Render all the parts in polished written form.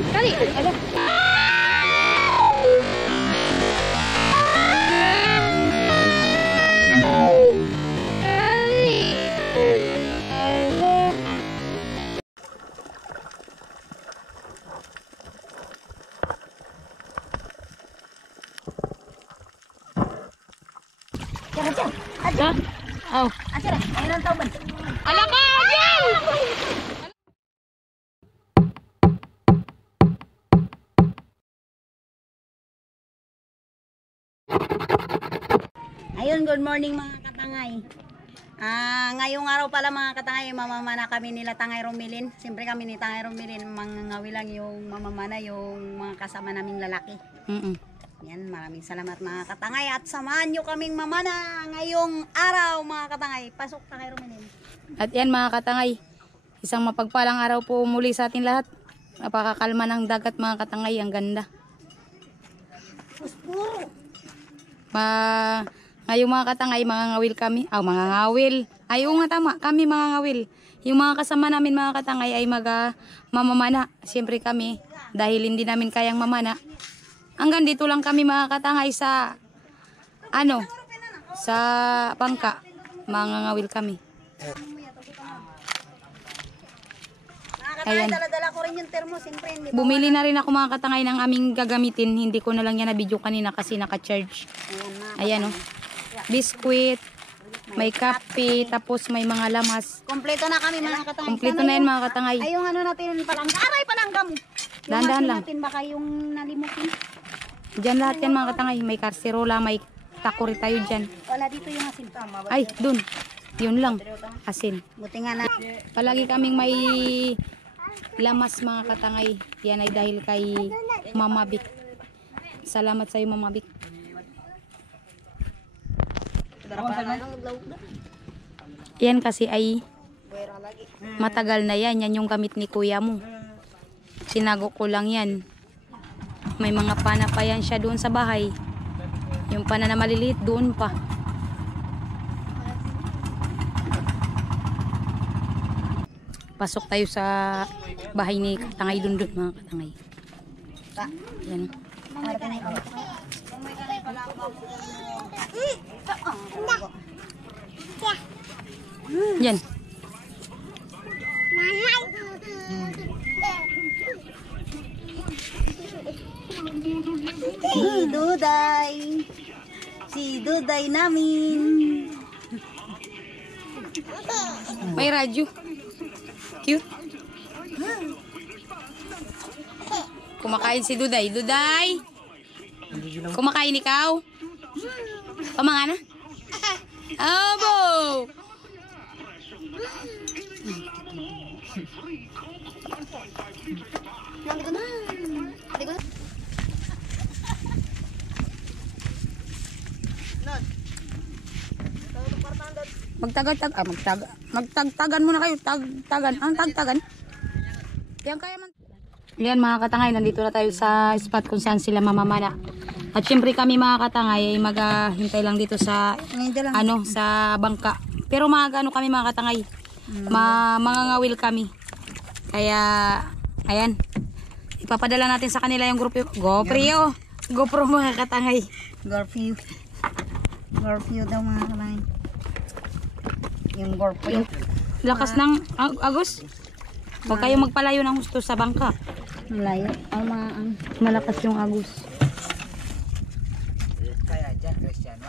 Kali. Ada. Ada. Oh. Asyara, ayun tao ba? Ala ka, yan! Ayun, good morning mga katangay. Ngayong araw pala mga katangay, mamamana kami nila Tangay Romilin. Siyempre kami ni Tangay Romilin, mangangawi lang yung mamamana yung mga kasama naming lalaki. Yan, maraming salamat mga katangay at samahan nyo kaming mamana ngayong araw mga katangay. Pasok Tangay Romilin. At yan mga katangay, isang mapagpalang araw po muli sa atin lahat. Napakakalma ng dagat mga katangay, ang ganda. Ngayong mga katangay, mangangawil kami. Mangangawil. Oo nga tama, kami mangangawil. Yung mga kasama namin mga katangay ay mamamana. Siyempre kami, dahil hindi namin kayang mamana, hanggang dito lang kami mga katangay sa sa bangka. Mangangawil kami. Ayan. Dala-dala ko rin yung thermo, siyempre. Bumili na rin ako mga katangay ng aming gagamitin. Hindi ko na lang yan na video kanina kasi naka-charge. Ayan o. Biskuit, may kape, tapos may mga lamas. Kompleto na kami mga katangay. Kompleto na yan mga katangay. Ay yung ano natin palangga. Aray palanggam. Dahan-dahan lang. Natin, baka yung nalimutin. Diyan lahat yan mga katangay. May karserola, may takuri tayo dyan. Wala dito yung asin. Ay, dun. Yun lang. Asin. Buti nga na. Palagi kaming may lamas mga katangay. Yan ay dahil kay Mama Vic. Salamat sa iyo Mama Vic. Yan kasi ay matagal na yan. Yan yung gamit ni kuya mo. Tinago ko lang yan. May mga pana pa yan siya doon sa bahay. Yung pana na maliliit doon pa. Pasok tayo sa bahay ni Katangay Dundun mga katangay. Yan. Yan. Si Duday. Si Duday namin. May radyo. Cute. Kumakain si Duday. Duday! Kumakain ikaw? Pamangana? Abo! Magtagtagan muna kayo. Tagtagan. Ang tagtagan. Yan kaya man. Yan mga katangay, nandito na tayo sa spot kung saan sila mamamana. At syempre kami mga katangay ay maghintay lang dito sa sa bangka. Pero kami mga katangay. Mangangawil kami. Kaya ayan. Ipapadala natin sa kanila yung GoPro mga katangay. GoPro daw mga katangay. Yung GoPro. Lakas ng agos. Huwag kayong magpalayo ng gusto sa bangka. Malayo. Malakas yung agos. Kaya dyan, Cristiano.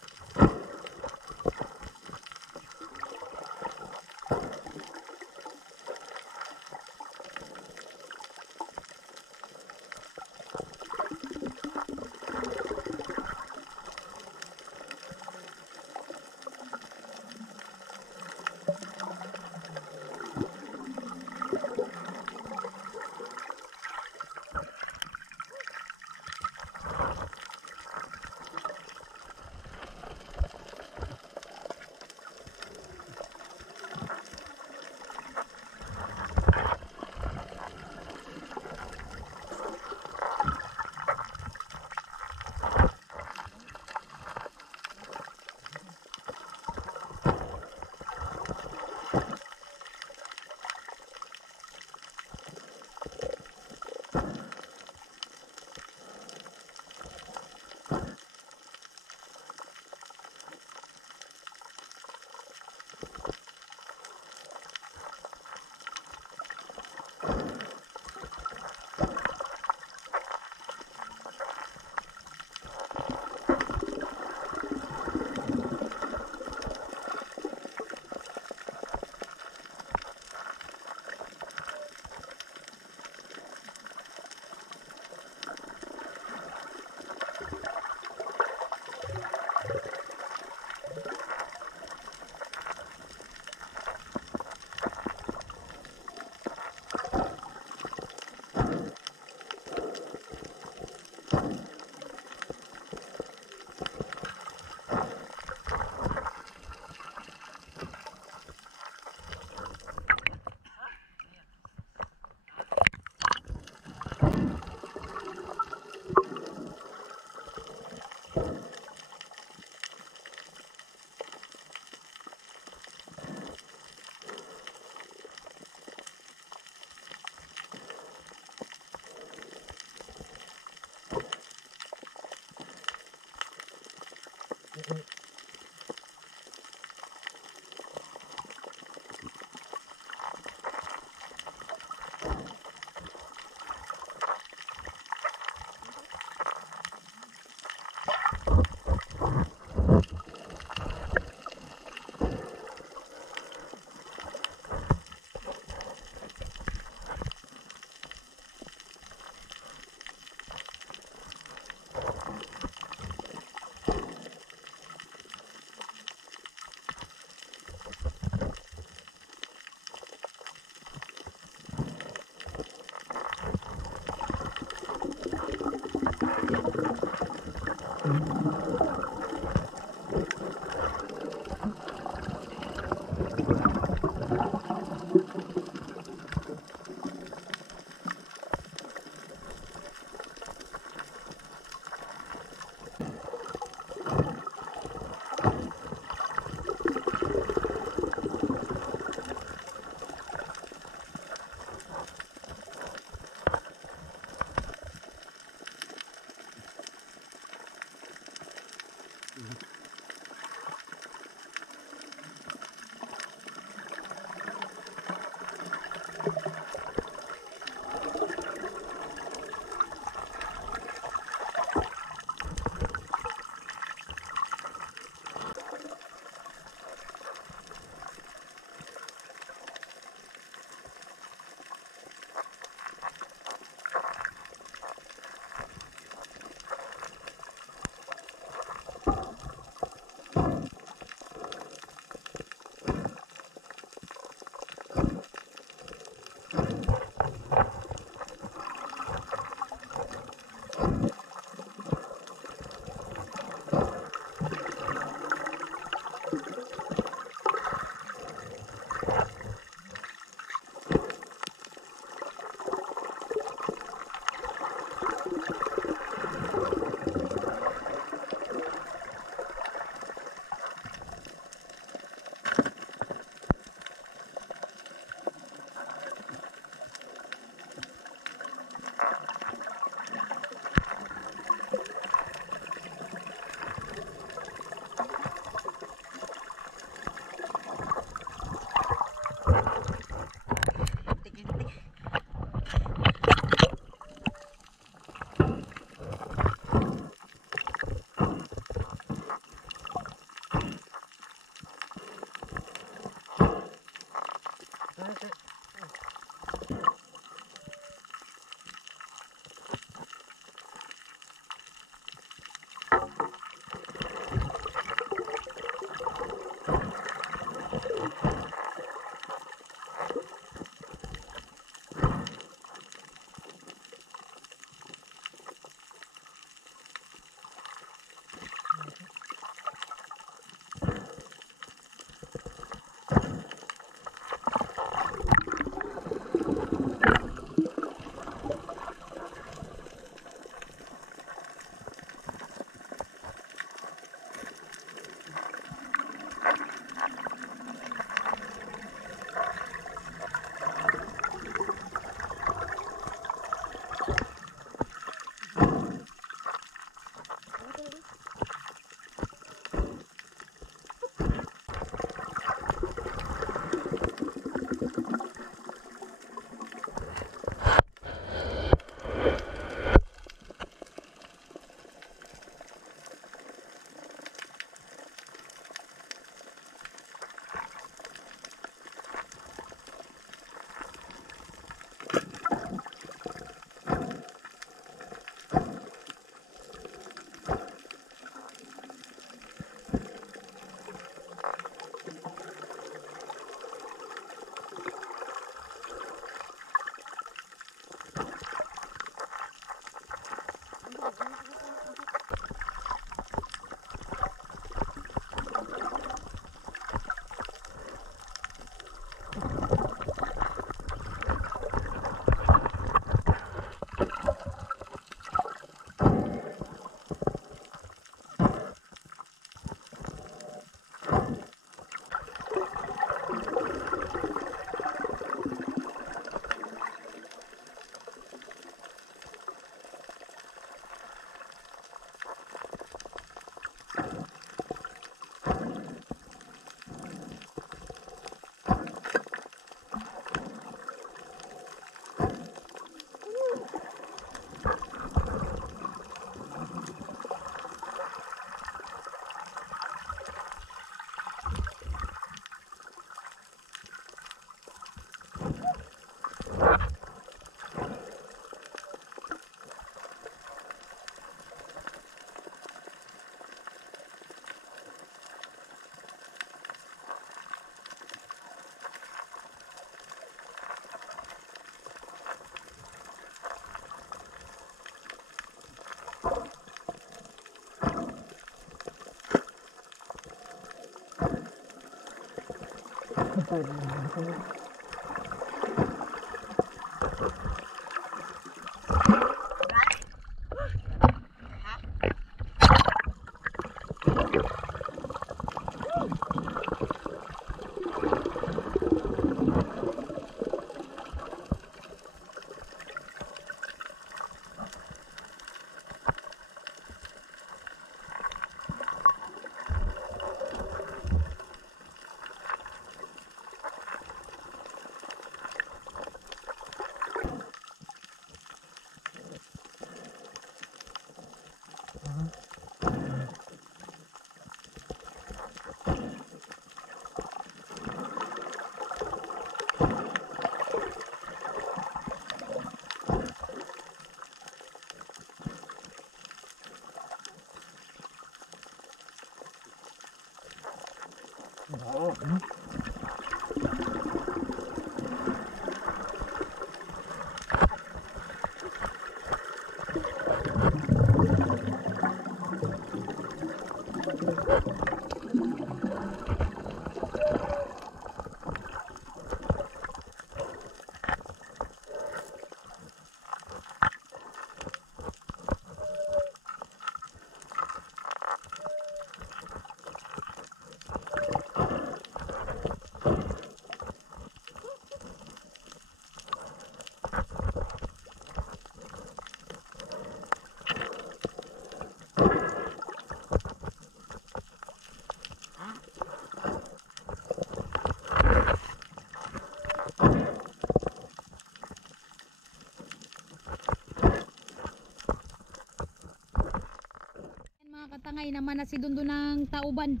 Katangay naman na si Dundo ng Tauban.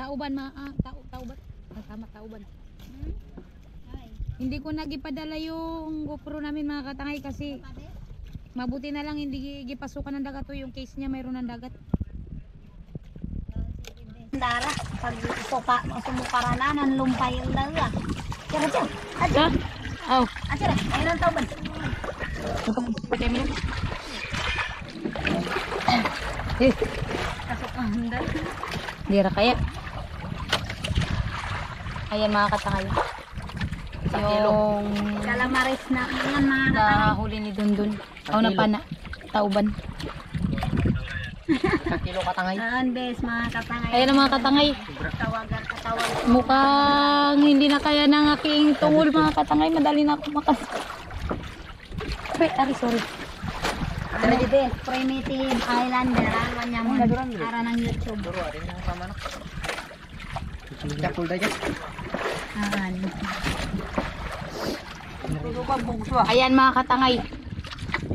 Tauban Tauban. Tama, Tauban. Hindi ko nagipadala yung GoPro namin mga katangay kasi mabuti na lang hindi gipasukan ng dagat to, yung case niya mayroon ng dagat. Dara, pag ito pa, sumuparanan, lumpay yung daga. Tira, tira. Ha? Oh. Tira, ayun ang Tauban. Kasok ang handa. Dira kaya. Ayan mga katangay. Yung Calamares na yan mga katangay. nahuli ni Dundun. O na pana. Tauban. Kilo katangay. Bes, mga katangay. Ayan ang mga katangay. Tawagan. Mukhang hindi na kaya ng aking tungol mga katangay. Madali na ako makas. Sorry. Primitive Islander. Alam niya mo. Para ng YouTube. Kapul dah dyan. Ayan mga katangay.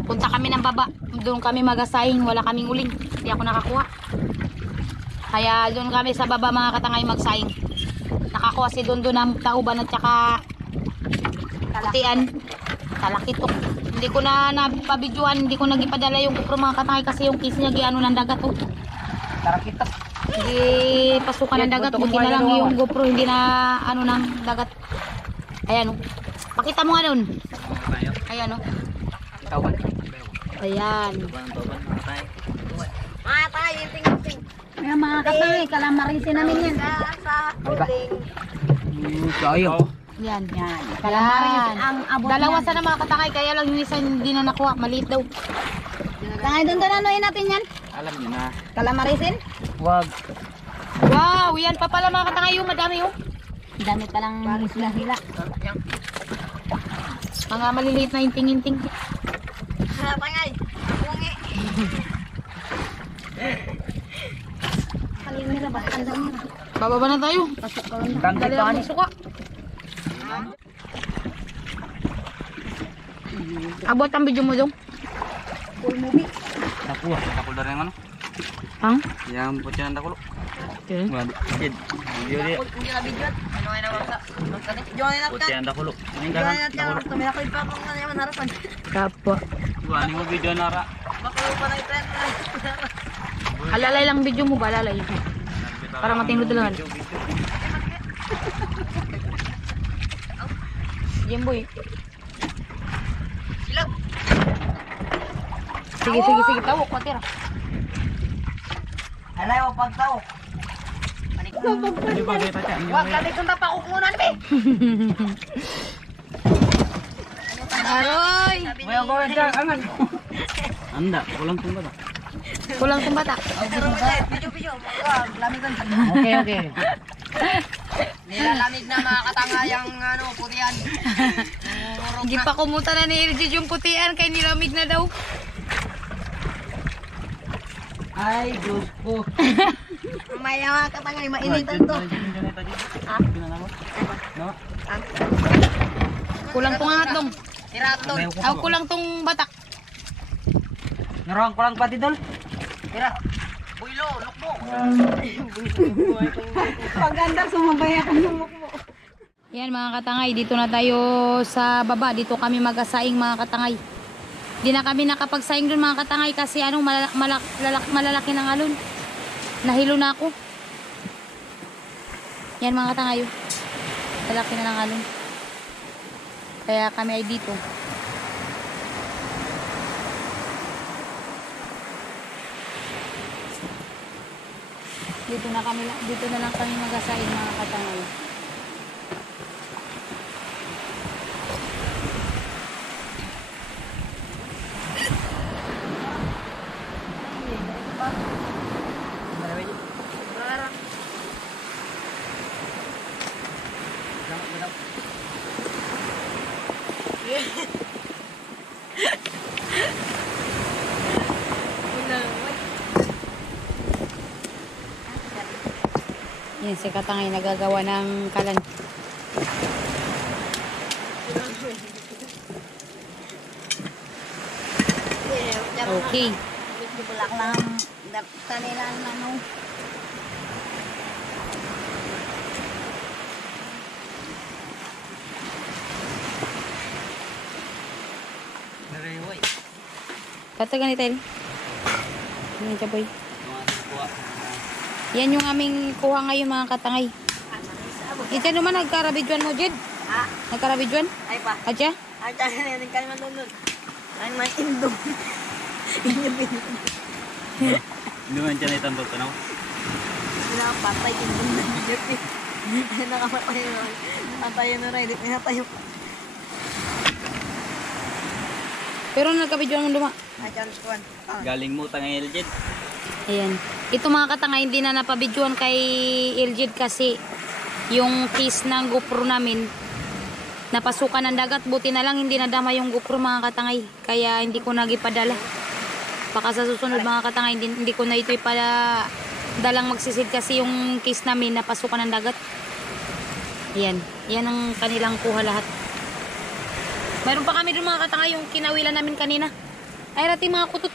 Punta kami ng baba. Doon kami mag-asahing. Wala kaming uling. Hindi ako nakakuha. Kaya doon kami sa baba mga katangay magsahing. Nakakuha si Dundo ng Tauban at saka Putian. Talakitok. Hindi ko na napabidyoan. Hindi ko nagipadala yung GoPro mga katangay kasi yung case niya giano ng dagat. Oh. Tarakitak. Hindi pasukan ng dagat. Buti na lang yung GoPro hindi na ano ng dagat. Ayan oh. Pakita mo nga doon. Ayan oh. Tauban. Ayan. Ayan mga katangay. Calamarisin namin yan. Sa huling. Sayang. Yan. Calamaris ang abot Dalawa niyan. sana mga katangay. Kaya lang yung isa hindi na nakuha. Maliit daw. Tangay doon anuin natin yan. Alam niyo na. Calamarisin. Wag. Wow. Yan pa pala mga katangay. Yung madami oh. Dami palang hila-hila. Mga maliliit na inting-inting. Tangay. Bungi. Kalimira ba? Andamira. Bababa na tayo. Pasok ka lang. Kanti Dali pa lang ni. suka. Abot ang video mo dong. Full movie. Nakuha. Kapul dah yang mana? Hang? Yang putih yang takulu. Okay. Wag. Jid. Video dia. Hindi na video. Ano ay nawasa? Join na Putih yang takulu. Ini Join kan na takulu. Tumira ko pa kung ano yung harapan. Kapwa. Wah, ini mau video nara. Baka pa na i-trend na. Alalay lang video mo ba? Alalay. Para matinod lang. Jemboy. Sige. Tawag ko tira. Alay mo pagtawag. Hindi ba kita siya? Wag kami kung tapakukunan, be. Aroy! May ako dyan, angan. Anda, kulang tong bata. Kulang tong bata. Video. Wag, lamigan. Okay. Nilalamig na mga katangayang putian. Hindi pa kumuta na ni Elgid yung putian kay nilamig na daw. Ay, Diyos ko. Maya mga katangay, mainitan to. No? Kulang tong atong. Iratol. Aw kulang tong batak. Narang kulang pati dol. Ira. Buylo, lukmo. Paganda sumabay ako ng lukmo. Yan mga katangay, dito na tayo sa baba. Dito kami mag-asaing mga katangay. Di na kami nakapagsaing doon mga katangay kasi malalaki ng alon. Nahilo na ako. Yan mga katangay. Lalaki na ng alon. Kaya kami ay dito. Dito na lang kami mag-asaing mga katangay. Yan si katangay nagagawa ng kalan. Okay. Bulak lang. Kanilan ano. Katagan ni Tel. Ano siya boy? Yan yung aming kuha ngayon mga katangay. Ito naman nagkarabidjuan mo Jed? Ha? Nagkarabidjuan? Ay pa. Adya? Ay, dahil yung kaliman doon. Ay, may indong. Hindi man dyan itang dol tanaw. Pinapatay indong na bigyan. Nakamatay yun. Patay yun na rin. Pinatay yun. Pero nagkabidjuan mo duma. Ay, chance ko. Galing mo tang Elgid. Ayan. Ito mga katangay, hindi na napabidjuan kay Elgid kasi yung case ng GoPro namin napasukan ng dagat. Buti na lang hindi nadama yung GoPro mga katangay. Kaya hindi ko nagipadala. Baka sa susunod mga katangay, hindi ko na ito dalang magsisid kasi yung case namin napasukan ng dagat. Yan. Yan ang kanilang kuha lahat. Mayroon pa kami doon mga katangay yung kinawilan namin kanina. Ay rati mga kutot.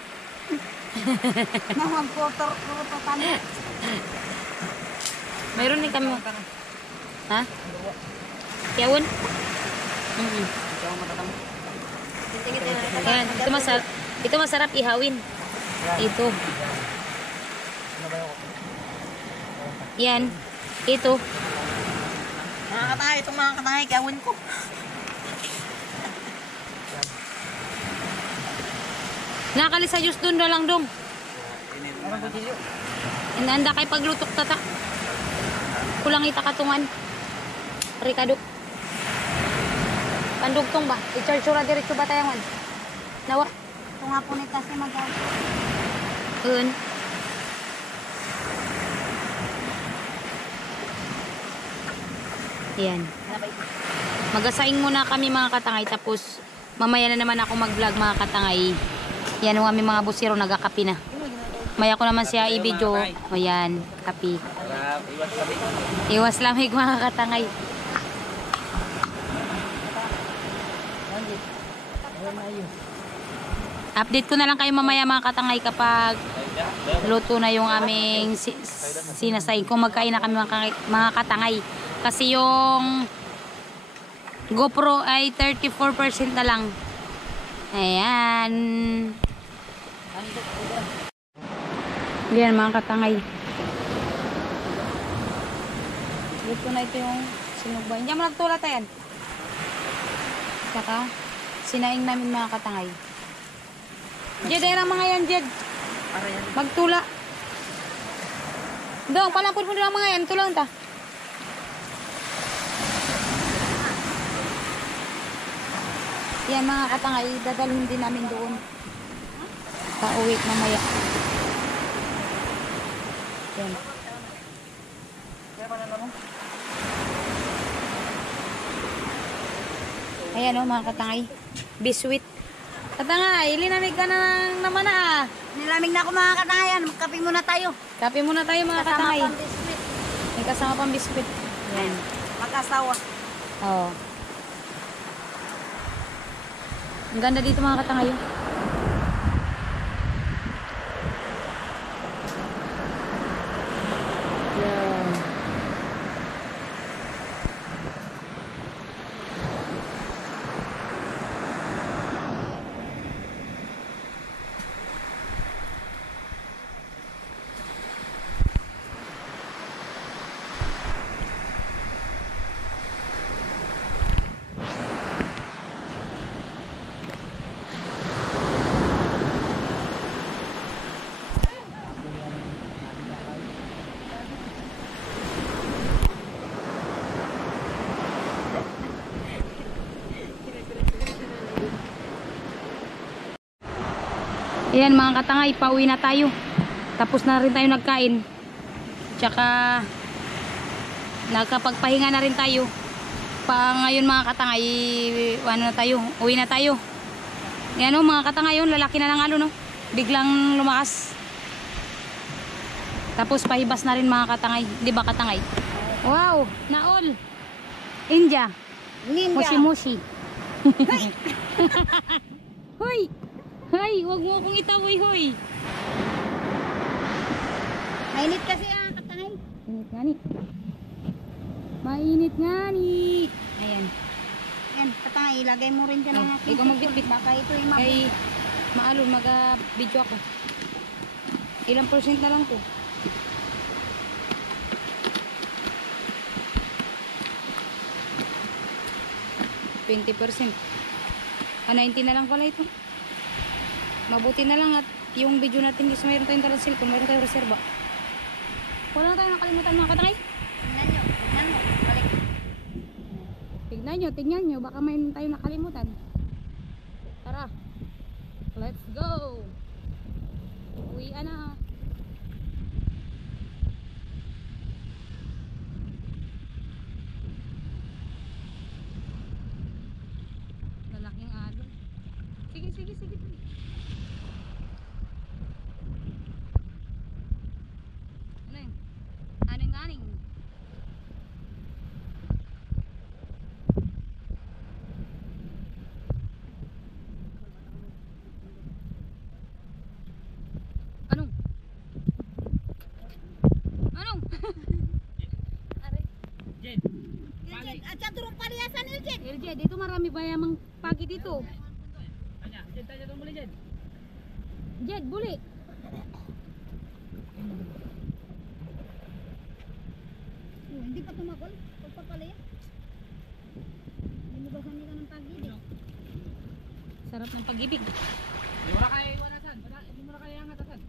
Naman po, kami. Mayroon din kami. Ha? Kiyawon? Yan. Ito masarap ihawin. Ito. Yan. Ito. Mga katangay, itong mga katangay, kawin ko. Nakalis sa Diyos doon na lang dong. Inanda kay paglutok tata. Kulang ita katungan. Ricardo. Pandugtong ba? I-charge diretso ba tayo man? Nawa? Ito nga po nita si mag-out. Un. Yan. Magasaing muna kami mga katangay tapos mamaya na naman ako mag-vlog mga katangay. Yan ang aming mga busiro nagakapi na. Maya ko naman siya i-video. O yan, kapi. Iwas lamig mga katangay. Update ko na lang kayo mamaya mga katangay kapag luto na yung aming sinasay. Kung magkain na kami mga katangay. Kasi yung GoPro ay 34% na lang. Ayan. Ayan mga katangay. Luto na ito yung sinugba. Hindi mo nagtula tayo. Saka sinaing namin mga katangay. Jed, era mga yan Jed. Magtula. Dong, palampun mo lang mga yan. Tulong ta. Yan mga katangay, dadalhin din namin doon. Pauwi mamaya. Yan. Ayan o mga katangay. Biswit. Katangay, linamig ka na naman ah. Nilamig na ako mga katangayan. Kape muna tayo. Kape muna tayo mga Kasama katangay. pang biskuit. May kasama pang biskwit. Yan. Mag-asawa. Oo. Ang ganda dito mga katangay. Yan. Ayan mga katangay, pauwi na tayo. Tapos na rin tayo nagkain. Tsaka nakapagpahinga na rin tayo. Ngayon mga katangay, ano na tayo, uwi na tayo. Ayan o mga katangay, yun, lalaki na ng alo no. Biglang lumakas. Tapos pahibas na rin mga katangay. Di ba katangay? Wow, naol. India. Mushi mushi. Hoy. Hoy, wag mo akong itaboy, hoy. Mainit kasi katangay. Mainit nga ni. Mainit nga ni. Ayan. Yan, katangay. Ilagay mo rin dyan ang aking Ikaw magbitbit. baka ito yung Kay maalon, mag-video ako. Ilang percent na lang to? %20. 90 na lang pala ito. Mabuti na lang at yung video natin is mayroon tayong dalang cellphone, mayroon tayong reserva. Wala na tayong nakalimutan mga katangay. Tingnan nyo. Tingnan mo. Balik. Tignan nyo, baka mayroon tayong nakalimutan. Tara, let's go. Uwian na. Lalaking alon. Sige. Ano yun? Aning. Anong? Aray. Iljet, at siya turong paliyasan, Iljet. LJ, dito marami bayamang pagi dito. Tanya dong boleh Jen. Jed, buli. Hindi pa tumakol. Pagpapalaya. Binugasan nila ng pag-ibig. Sarap ng pag-ibig. Di mo na kaya iwanasan. Di mo na kaya yang atasan.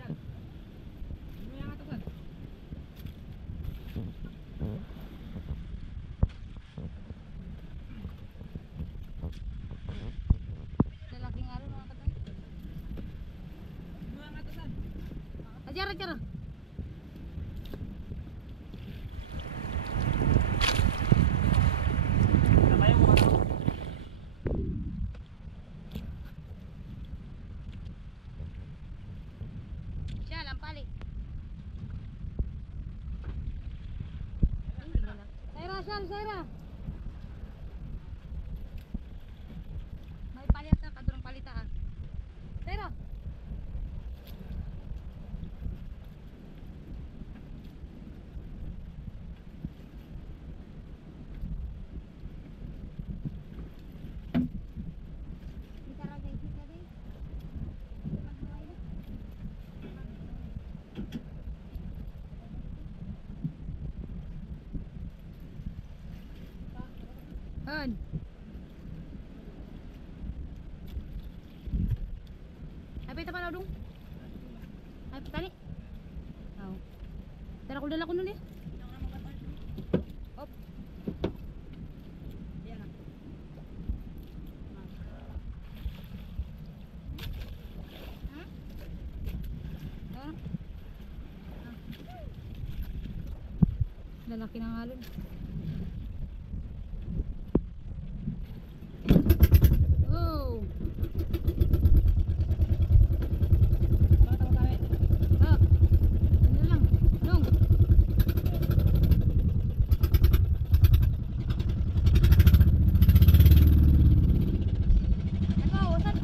Yan. Di mo yang atasan. Lalaking araw mga katay. Di mo yang atasan. Ajar. Namanya mo ano? Siya, lampali. Saira. May palita, kadurang palita ah. Saira. Han. Ay, pita pa dong. Ay, petani. Oh. Tara ko dala ko nun eh. Hop. Lalaki ng halon. Oh. Ah. Ano lang? Dong. Ito, wasan.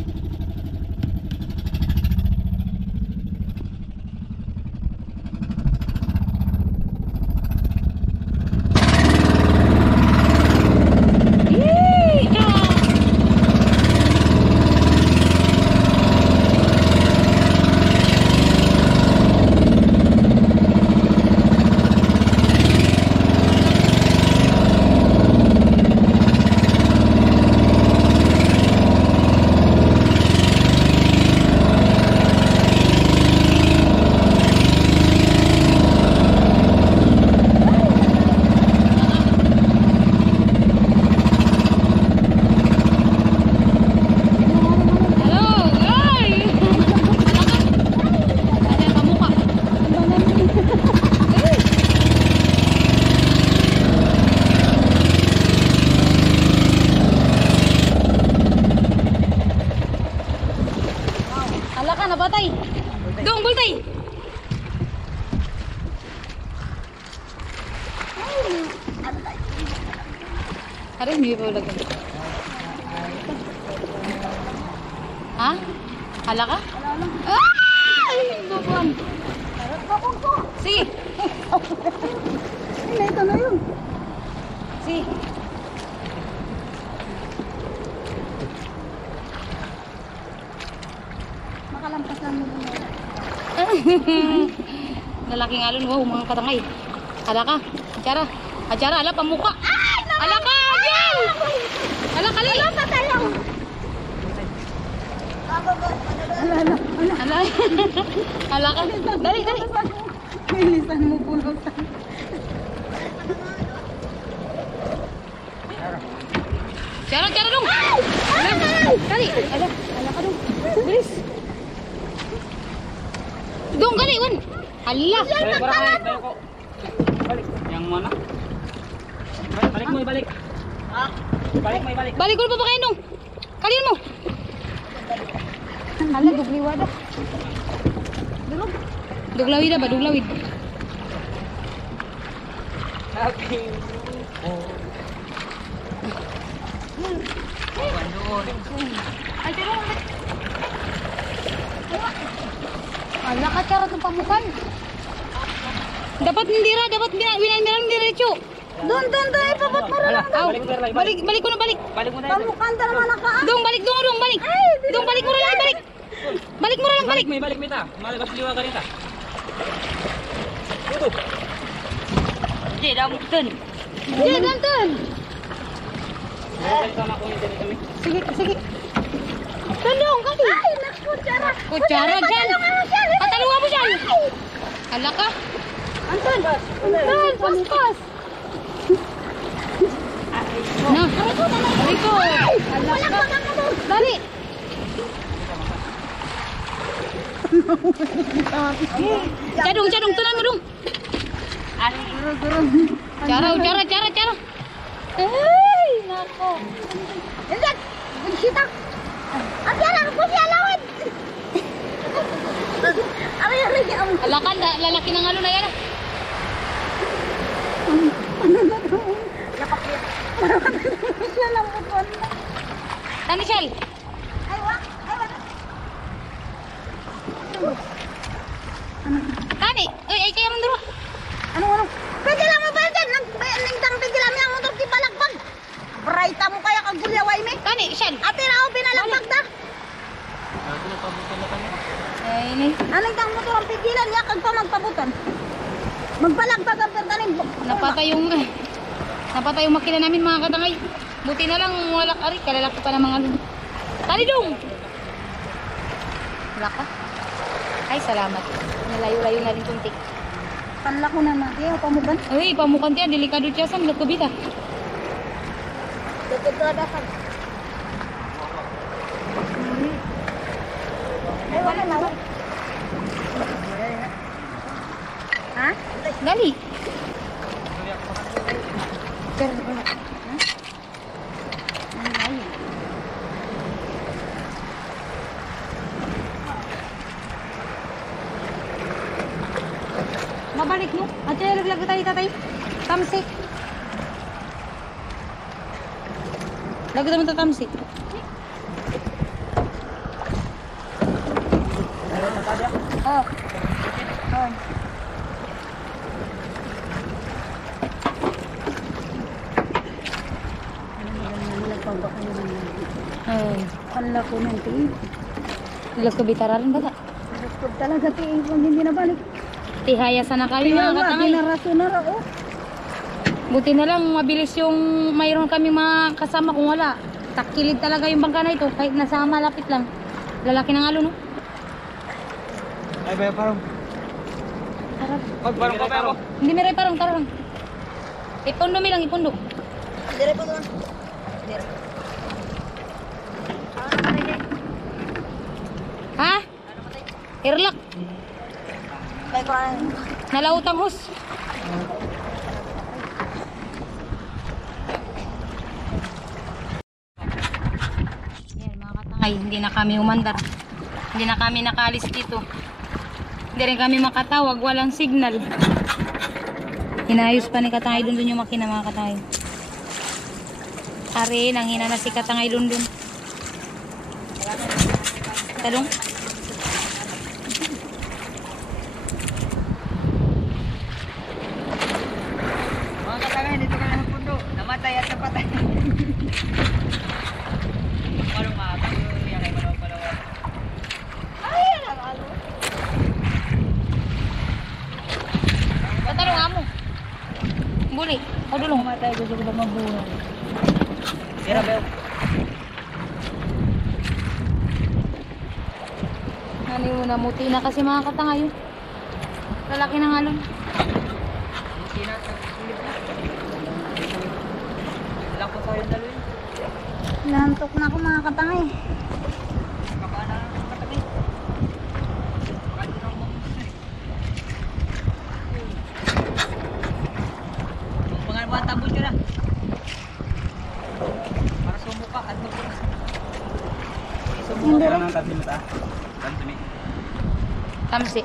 Ala ka, nabatay. Dong, bultay. Aray, may pa ulag. Ha? Ala ka? Ay, bubuan. Si. Ito na yun. Si. Makalampas lang mo muna. Lalaking alon, wow, mga katangay. Ala ka, atsara. Atsara, ala, pamuka. Ala ka, yan! Ala ka, lala. Ala, ala ka. Dali, dali. Bilisan mo punutan. Atsara, atsara dong. Dali, ala, ala ka dong. Bilis. Dong, gali, wan. Ala. Balik. Yang mana? Balik mo, ibalik. Balik mo, ibalik. Balik ko na pa kayo dong. Kalian mo. Ala, dugliwad. Duglawid ba? Duglawid. Okay. Ay, pero ala ka, charot ng pamukan. Dapat hindi ra, dapat winang diretso. Doon, ipabot mo rin. Aw, balik ko na, balik. Balik mo na. Pamukanta naman ako. Dong, balik, balik. Dong, balik mo na lang, balik. Balik mo na lang, balik. Balik mo ita. Malabas liwa ka rin ta. Ito. Hindi, damuktan. Hindi, damuktan. Balik ka na kung hindi kami. Sige. Tandong, kali. Ay, nakutsara. Kutsara dyan. Patalungan mo dyan. Ala ka. Anton, Pas. Na, balik ko. Ala ka. Dali. Cadung, tunan mo dong. Cara. Ay, nako. Lihat, bersita. Asyara, aku siya lawit. Ari lagi am. Alakan, lalaki ng ano na yan. Siya lang mo kon. Tani, Shell. Ay, wa. Tani, ay kayo rin duro. Ano? Pwede lang mo ba dyan? Nagtang pwede lang yung motor di palakbag. Braita mo kaya kag gulyaway me. Tani, Shell. Ate ra ako pinalakbag ta. Ay, nay. Anong tang motor ang pigilan niya kag pa magpabutan. Magpalakbag ang pertanin. Napatay yung makina namin mga katangay. Buti na lang wala ka rin. Kalalaki pa ng mga alun. Tani dong! Wala ka? Ay, salamat. Nalayo-layo na rin kunti. Panlako na na. Kaya pamukan. Uy, pamukan tiya, delikado tiya san, nagkabita. Tukod to ada kan. Ay, wala na. Ha? Gali. Pero, wala. Mabalik no? At yung laglag tayo tatay. Tamsik. Lagi naman ito tamsik. Oh. Oh. Ay. Panla ko ng tiin. Nagkabitaran ba ta? Tukod talaga tiin kung hindi na balik. Tihaya sana kami mga katangay. Kinaraso na ra oh. Buti na lang mabilis yung mayroon kami mga kasama kung wala. Takilid talaga yung bangka na ito kahit nasa malapit lang. Lalaki ng alo no? Ay, parang. Parang pa ako. Hindi meron parang tarong. Ipundo mi lang ipundo. Dire po doon. Dire. Ha? Irlak. May parang Nalautang hos. Yan mga katangay, hindi na kami umandar. Hindi na kami nakalis dito. Hindi rin kami makatawag, walang signal. Inayos pa ni Katangay Lundun yung makina mga katangay. Ari, nanghina na si Katangay Lundun. Talong? Mga katangay, dito kami ng pundo. Namatay at napatay. Parang maapag yung yakay malaw-palawa. Patalong amo. Buli, o dulong. matay gusto ko ba mabuhay. Tira, Bel. Nani mo na muti na kasi mga katangay. Lalaki ng alon. Sina, silip na. Lang po tayo daloy. Nantok na ako mga katangay. Kapana ng katabi. Mga mga tabon nyo na. Para sumuka at magpunas. Hindi rin. Ang tabi mo ta. Tanto ni. Tamsi.